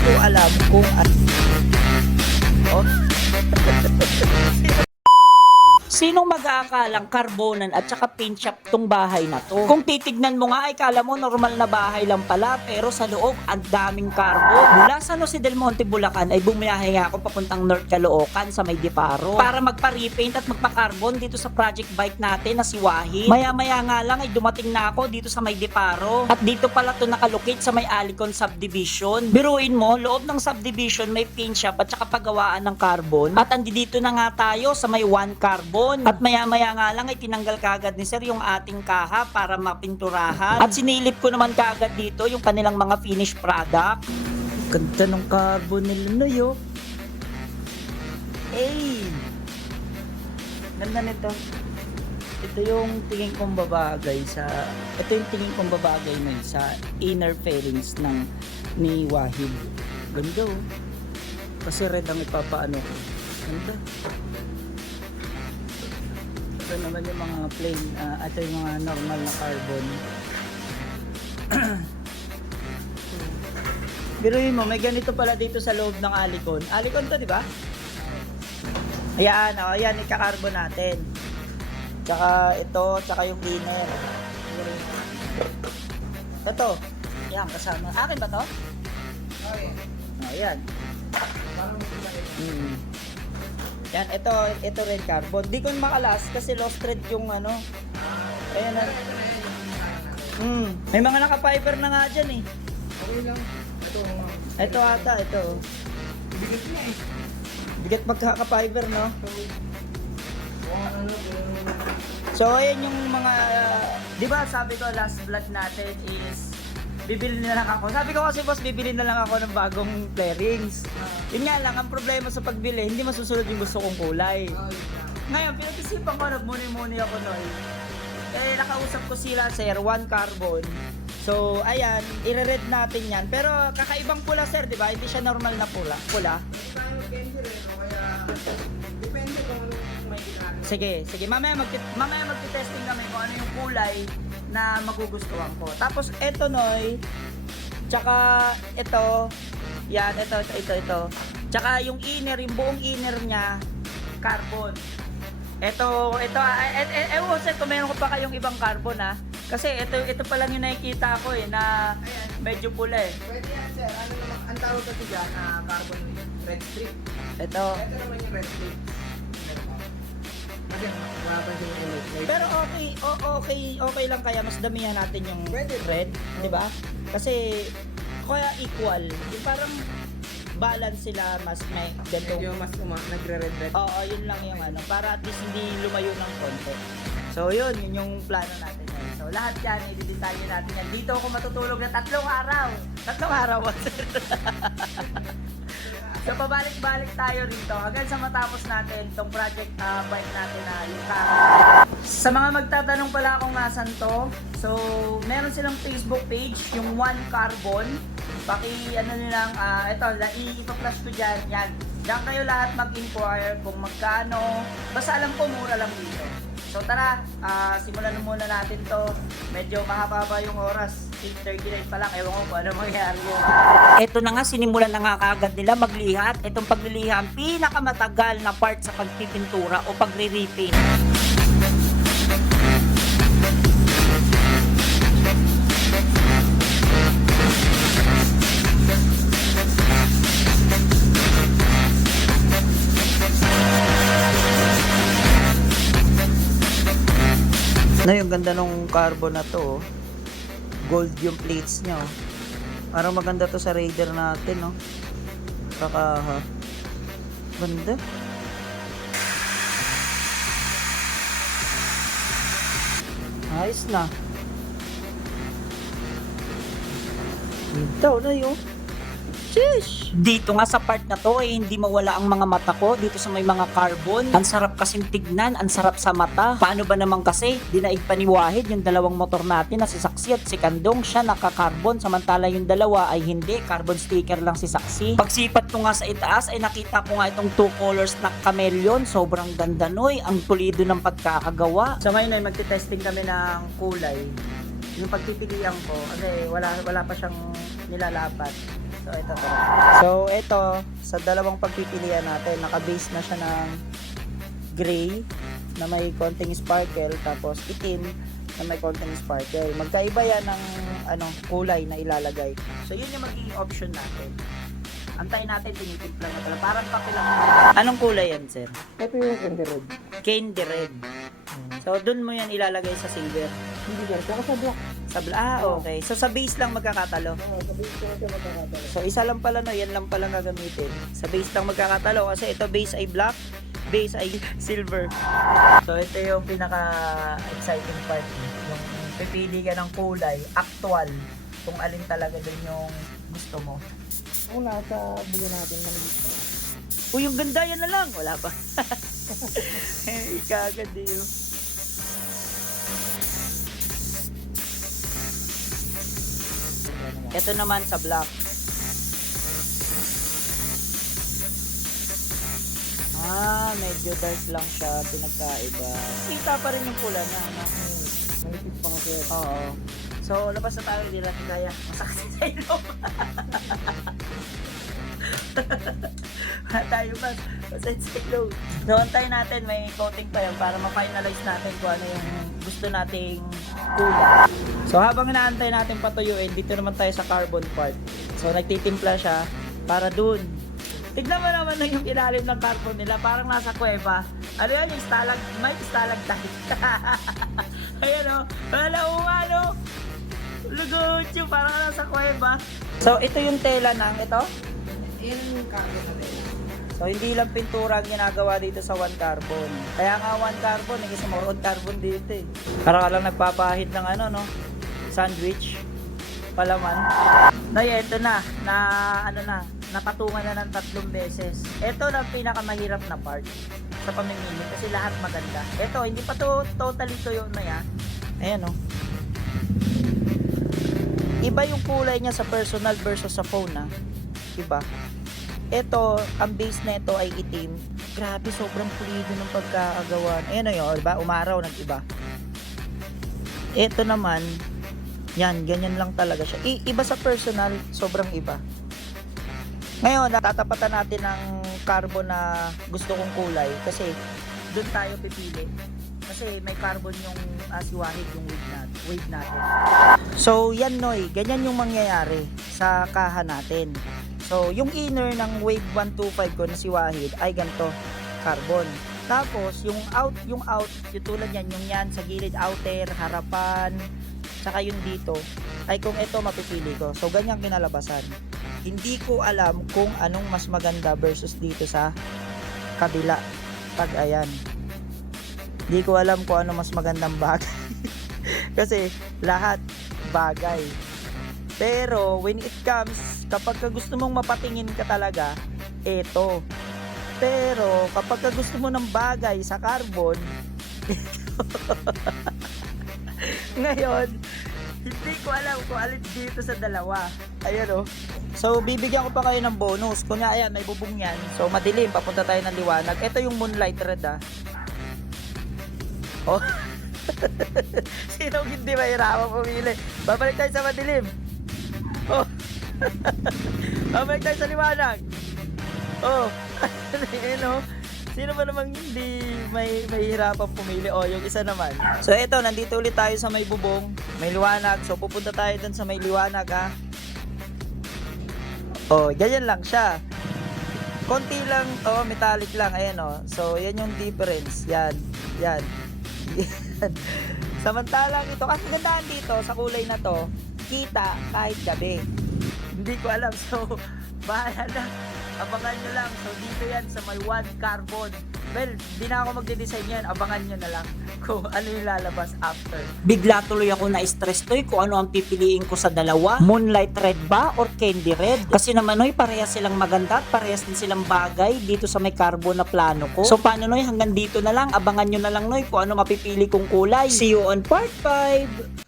ko alam kung oh. Sinong mag-aakalang karbonan at saka paint shop tong bahay na to? Kung titignan mo nga ay kala mo normal na bahay lang pala, pero sa loob ang daming carbon. Mula sa Jose del Monte, Bulacan ay bumiyahe nga ako papuntang North Caloocan sa may Diparo para magpa-repaint at magpa-carbon dito sa project bike natin na si Wahid. Maya-maya nga lang ay dumating na ako dito sa may Diparo at dito pala to nakalocate sa may Alicon subdivision. Biruin mo, loob ng subdivision may paint shop at saka paggawaan ng carbon at andito na nga tayo sa may One Carbon. At maya-maya nga lang ay tinanggal kaagad ni sir yung ating kaha para mapinturahan. At sinilip ko naman kaagad dito yung kanilang mga finished product. Ganda ng carbon nila no yo. Hey! Ganda nito. Ito yung tingin kong babagay sa sa inner fairings ni Wahid. Ganda oh. Kasi red ang ipapaano ko. Ganda. Ito naman yung mga plain, ito yung mga normal na carbon. Biruin mo, may ganito pala dito sa loob ng Alicon. Alicon to, di ba? Ayan, ayan, ika-carbon natin. Tsaka ito, tsaka yung inner. Ito, yan, kasama. Akin ba to? Ayan. Yan, ito red carbon. Di ko makalas kasi lost thread yung ano. Ayan na. May mga naka-fiber na nga dyan eh. Okay lang. Ito ata, ito. Bigat niya eh. Bigat magkaka-fiber, no? So, ayan yung mga, di ba sabi ko last vlog natin is bibili na lang ako. Sabi ko kasi boss, bibili na lang ako ng bagong flarings. Yun nga lang, ang problema sa pagbili, hindi masusunod yung gusto kong kulay. Ngayon, pinag-isipan ko, nagmuni-muni ako noy. Eh, nakausap ko sila, sir, One Carbon. So, ayan, i-red natin yan. Pero, kakaibang pula, sir, di ba? Hindi siya normal na pula. Depende kung ano may ginagawa. Sige. Mamaya magti-testing kami kung ano yung kulay na magugustuhan ko. Tapos ito noy, tsaka ito, yan, ito. Tsaka yung inner, yung buong inner niya, carbon. Ito, sir, kung meron ko pa kayong ibang carbon ha. Kasi ito pa lang yung nakikita ko eh, na medyo pula eh. Pwede yan sir. Ano naman, ang tawag kasi dyan na carbon red strip. Ito. Ito naman yung red strip. Kasi mapapansin yung image. Pero okay lang kaya mas damihan natin yung red, di ba? Kasi kaya equal, yung parang balance sila, mas may ganito. Medyo mas nagre-red red. Oo, yun lang yung ano, para at least hindi lumayo ng konti. So yun yung plano natin ngayon. So lahat yan, i-detalye natin yan. Dito ako matutulog na 3 araw. 3 araw. So pabalik-balik tayo rito hanggang sa matapos natin itong project bike natin na yung kaha. Sa mga magtatanong pala kung nasan to, so meron silang Facebook page, yung One Carbon. Ano nilang, ito, ipa-flash ko dyan, yan. Diyan kayo lahat mag-inquire kung magkano. Basta alam ko mura lang dito. So tara, simulan na muna natin to. Medyo mahaba yung oras. 8:39 pa lang, ewan ko kung ano mangyari yun. Ito na nga, sinimulan na nga kagad nila magliha. Itong pagliliha, ang pinakamatagal na part sa pagpipintura o pagre-repaint. No, yung ganda nung carbon na to, oh. Gold yung plates niya, oh. Parang maganda to sa Raider natin, no? Kakaha. Ganda. Ayos na. Ito na yun. Sheesh! Dito nga sa part na to eh, hindi mawala ang mga mata ko dito sa may mga carbon. Ang sarap kasing tignan, ang sarap sa mata. Paano ba naman kasi, dinaig pa ni Wahid yung dalawang motor natin na si Saksi at si Kandong, siya naka-carbon. Samantala yung dalawa ay hindi, carbon sticker lang si Saksi. Pagsipat ko nga sa itaas ay nakita ko nga itong 2 colors na chameleon. Sobrang ganda noy, ang pulido ng pagkakagawa. Sa ngayon ay magte-testing kami ng kulay. Yung pagpipilian ko, kasi wala pa siyang nilalapat. So, So, ito. So, ito, sa dalawang pagpipilian natin, naka-base na siya ng gray na may konting sparkle, tapos itim na may konting sparkle. Magkaiba yan ng kulay na ilalagay. So, yun yung magiging option natin. Antayin natin, tinitimpla na pala. Parang kape lang. Anong kulay yan, sir? Ito yung candy red. Candy red. So, dun mo yan ilalagay sa silver. Hindi sir, saka sa black. Okay. So, sa base lang magkakatalo. Sa base ko natin magkakatalo. So, isa lang pala, no? Yan lang pala gagamitin. Sa base lang magkakatalo kasi ito base ay black, base ay silver. So, ito yung pinaka-exciting part. Yung pipili ka ng kulay, actual, kung alin talaga dun yung gusto mo. Kung nasa buo natin ng gusto. Uy, yung ganda, yan na lang. Wala pa. Ikagad yun. Ito naman sa black. Medyo dark lang siya, pinagkaiba. Kita pa rin yung pula niya, ano? Manipis pa kasi. Oo. So, labas na tayo, hindi natin kaya. Masakit sa ilong. Wala tayo ba? Masakit sa ilong. So, antayin natin, may coating pa yun para ma-finalize natin kung ano yung gusto nating kulay. So, habang inaantay natin patuyuin, dito naman tayo sa carbon part. So, nagtitimpla siya para dun. Tignan mo naman na yung ilalim ng carbon nila, parang nasa kuweba. Ano yan, yung stalagmite. Ayan o, wala umano. Lugotyo, parang nasa kuweba. So, ito yung tela ng ito. Yung carbon na rin. So, hindi lang pintura ang ginagawa dito sa one carbon. Kaya nga one carbon, kasi more on carbon dito eh. Parang ka lang nagpapahid ng sandwich, palaman. No, ito na napatungan na ng 3 beses. Ito na pinakamahirap na part sa pamimili kasi lahat maganda. Ito, hindi pa to totally tuyo na yan. Ayan o. Iba yung kulay niya sa personal versus sa phone Iba. Ito, ang base na ito ay itim. Grabe, sobrang pulido ng pagkakagawa. Ayan o yun, diba? Umaraw, nag-iba. Ito naman, yan, ganyan lang talaga siya. Iba sa personal, sobrang iba. Ngayon, tatapatan natin ng carbon na gusto kong kulay kasi doon tayo pipili. Kasi may carbon yung siwahid, yung wave natin. So, yan Noy, ganyan yung mangyayari sa kaha natin. So, yung inner ng wave 125 ko na siwahid ay ganito, carbon. Tapos, yung out, yung tulad yan, yung yan sa gilid, outer, harapan, saka yung dito, ay kung ito mapipili ko. So, ganyan kinalabasan. Hindi ko alam kung anong mas maganda versus dito sa kabila. Pag ayan. Hindi ko alam kung ano mas magandang bagay. Kasi lahat bagay. Pero when it comes, kapag gusto mong mapatingin ka talaga, eto. Pero kapag gusto mo ng bagay sa carbon, ngayon, hindi ko alam kung alin dito sa dalawa. Ayan o. So, bibigyan ko pa kayo ng bonus. Kunya, ayan, may bubong yan. So, madilim. Papunta tayo ng liwanag. Ito yung moonlight red Oh. Sinong hindi mahirapan pumili? Babalik tayo sa madilim. Oh. Babalik tayo sa liwanag. Oh. Ayan o. Sino ba namang hindi may mahirapan pumili? Oh, yung isa naman. So, ito, nandito ulit tayo sa may bubong. May liwanag. So, pupunta tayo dun sa may liwanag, Oh, ganyan lang siya. Konti lang, metallic lang. Ayan, So, yan yung difference. Yan. Samantalang ito, ang gandaan dito sa kulay na to, kita kahit gabi. Hindi ko alam. So, bahala na. Abangan nyo lang. So, dito yan sa may one carbon. Well, di na ako magde-design yan. Abangan nyo na lang kung ano yung lalabas after. Bigla tuloy ako na-stress toy kung ano ang pipiliin ko sa dalawa. Moonlight red ba or candy red? Kasi naman noy, parehas silang maganda at parehas din silang bagay dito sa may carbon na plano ko. So, paano noy? Hanggang dito na lang. Abangan nyo na lang noy kung ano mapipili kong kulay. See you on part 5!